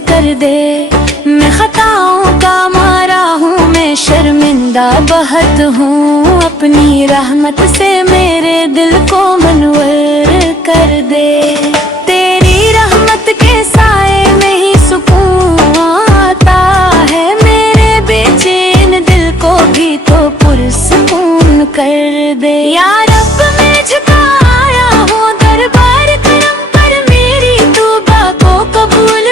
कर दे। मैं खताओं का मारा हूँ, मैं शर्मिंदा बहुत हूँ, अपनी रहमत से मेरे दिल को मनवर कर दे। तेरी रहमत के साए में ही सुकून आता है, मेरे बेचैन दिल को भी तो पुरसुकून कर दे। या रब मैं झुका आया हूँ दरबार करम पर, मेरी तौबा को कबूल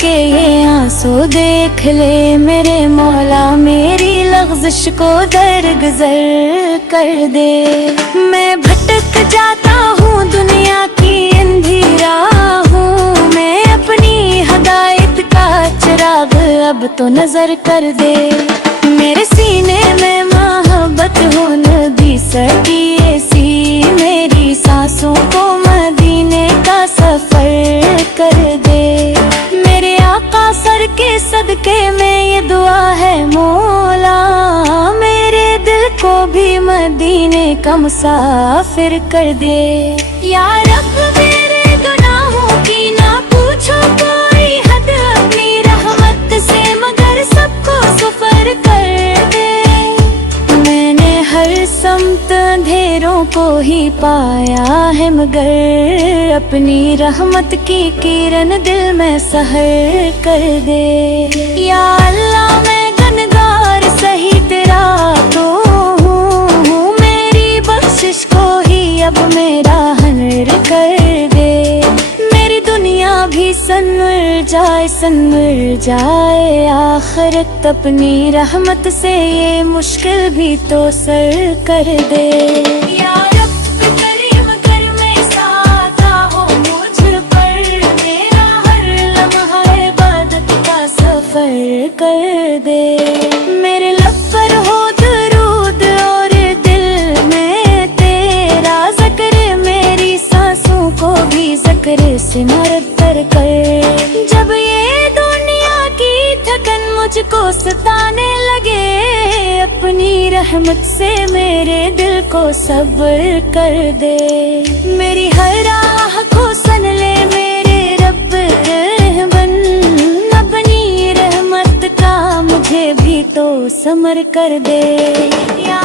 के ये आंसू देख ले मेरे मौला, मेरी लग़्ज़िश को दरगुज़र कर दे। मैं भटक जाता हूँ दुनिया की अंधी राहों में, अपनी हदायत का चिराग अब तो नजर कर दे। मेरे सीने में मोहब्बत हो नबी सकी ऐसी, मेरी सांसों को मदीने का सफर कर दे। सर के सदके में ये दुआ है मौला, मेरे दिल को भी मदीने का मुसाफिर कर दे। या रब मेरे गुनाहों की ना पूछो कोई हद, अपनी रहमत से मगर सबको सफर कर दे। मैंने हर समत अंधेरों को ही पाया है, मगर अपनी रहमत की किरण दिल में सहर कर दे। या अल्लाह मैं गुनहगार सही तेरा तो हूँ, मेरी बख्शिश को ही अब मेरा हनर कर दे। मेरी दुनिया भी संवर जाए आखिरत अपनी रहमत से ये मुश्किल भी तो सर कर दे। या कर दे। मेरे लब पर हो दरूद और दिल में तेरा ज़िक्र, मेरी सांसों को भी ज़िक्र से मुरत्तर कर। जब ये दुनिया की थकन मुझको सताने लगे, अपनी रहमत से मेरे दिल को सब्र कर दे। मेरी हर राह को सन ले मेरे रब रहमन, मुझे भी तो समर कर दे। या